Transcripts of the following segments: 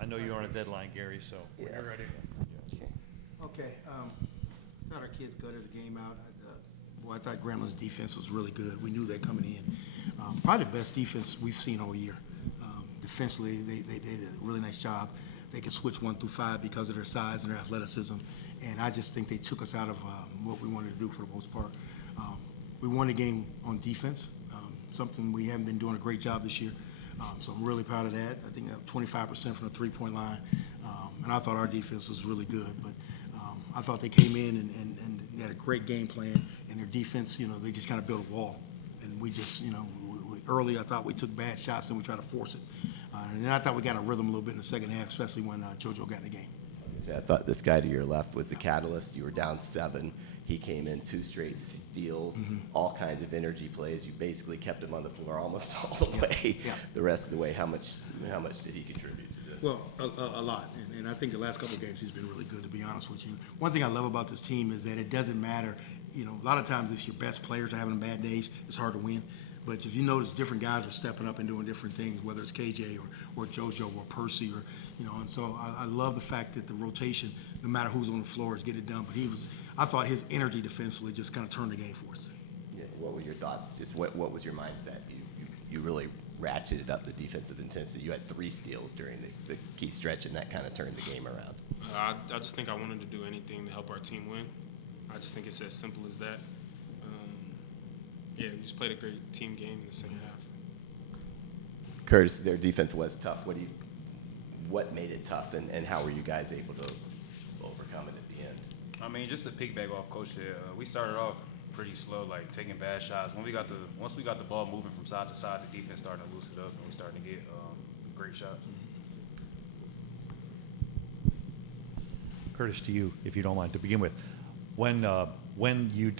I know you're on a deadline, Gary, so when you're ready. Okay, thought our kids gutted the game out. I thought Grambling's defense was really good. We knew that coming in. Probably the best defense we've seen all year. Defensively, they did a really nice job. They could switch 1 through 5 because of their size and their athleticism, and I just think they took us out of what we wanted to do for the most part. We won the game on defense, something we haven't been doing a great job this year. So I'm really proud of that. I think 25% from the three-point line, and I thought our defense was really good. But I thought they came in and they had a great game plan, and their defense, they just kind of built a wall. And we just, early I thought we took bad shots, then we tried to force it. And then I thought we got a rhythm a little bit in the second half, especially when JoJo got in the game. I thought this guy to your left was the catalyst. You were down 7. He came in 2 straight steals, all kinds of energy plays. You basically kept him on the floor almost all the way. Yeah. The rest of the way, how much did he contribute to this? Well, a lot, and I think the last couple of games he's been really good, to be honest with you. One thing I love about this team is that it doesn't matter. A lot of times if your best players are having bad days, it's hard to win. But if you notice, different guys are stepping up and doing different things, whether it's KJ or JoJo or Percy and so I love the fact that the rotation, no matter who's on the floor, is getting it done. But I thought his energy defensively just kind of turned the game for us. Yeah, what were your thoughts? Just what was your mindset? You really ratcheted up the defensive intensity. You had 3 steals during the key stretch, and that kind of turned the game around. I just think I wanted to do anything to help our team win. I just think it's as simple as that. We just played a great team game in the second half. Curtis, their defense was tough. What made it tough, and how were you guys able to overcome it at the end? I mean, just to piggyback off Coach said, we started off pretty slow, like taking bad shots. Once we got the ball moving from side to side, the defense started to loosen up, and we started to get great shots. Curtis, to you, if you don't mind, to begin with, when you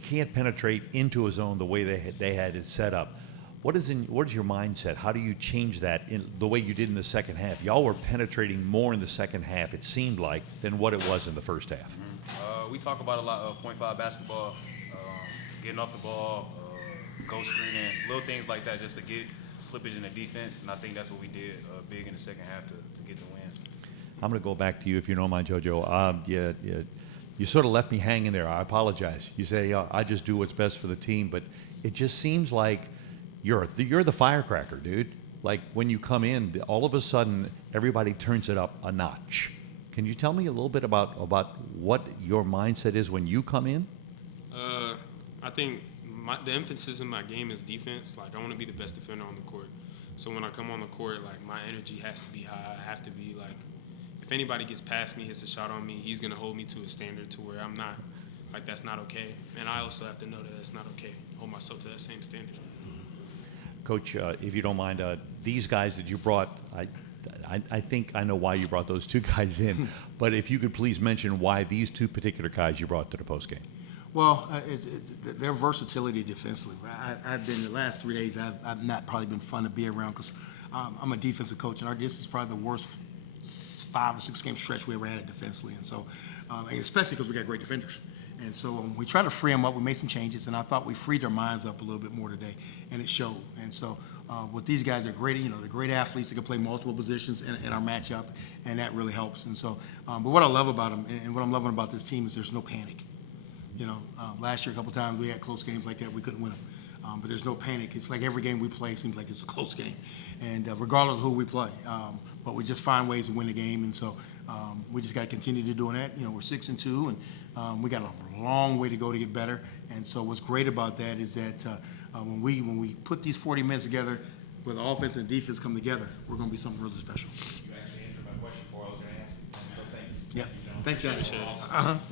can't penetrate into a zone the way they had it set up, what is your mindset? How do you change that in the way you did in the second half? Y'all were penetrating more in the second half, it seemed like, than what it was in the first half. We talk about a lot of .5 basketball, getting off the ball, go screening, little things like that just to get slippage in the defense, and I think that's what we did big in the second half to get the win. I'm going to go back to you, if you don't mind, JoJo. You sort of left me hanging there. I apologize. You say, I just do what's best for the team, but it just seems like you're the firecracker, dude. Like when you come in, all of a sudden, everybody turns it up a notch. Can you tell me a little bit about what your mindset is when you come in? I think the emphasis in my game is defense. Like, I want to be the best defender on the court. So when I come on the court, like, my energy has to be high. I have to be, like, if anybody gets past me, hits a shot on me, he's going to hold me to a standard to where I'm not, like, that's not okay. And I also have to know that that's not okay. Hold myself to that same standard. Coach, if you don't mind, these guys that you brought, I think I know why you brought those 2 guys in, but if you could please mention why these 2 particular guys you brought to the postgame. Well, their versatility defensively. I've been the last 3 days. I've not probably been fun to be around because I'm a defensive coach, and this is probably the worst 5 or 6 game stretch we ever had defensively, and so especially because we got great defenders. And so we tried to free them up. We made some changes, and I thought we freed their minds up a little bit more today, and it showed. And so with these guys, they're great. They're great athletes. They can play multiple positions in our matchup, and that really helps. And so, but what I love about them, and what I'm loving about this team, is there's no panic. Last year a couple times we had close games like that, we couldn't win them. But there's no panic. It's like every game we play seems like it's a close game, and regardless of who we play. But we just find ways to win the game, and so we just got to continue to doing that. We're 6-2, and we got a long way to go to get better. And so what's great about that is that when we put these 40 minutes together, where the offense and defense come together, we're going to be something really special. You actually answered my question before I was going to ask you. So thank you. Yeah. Thanks, guys. Thank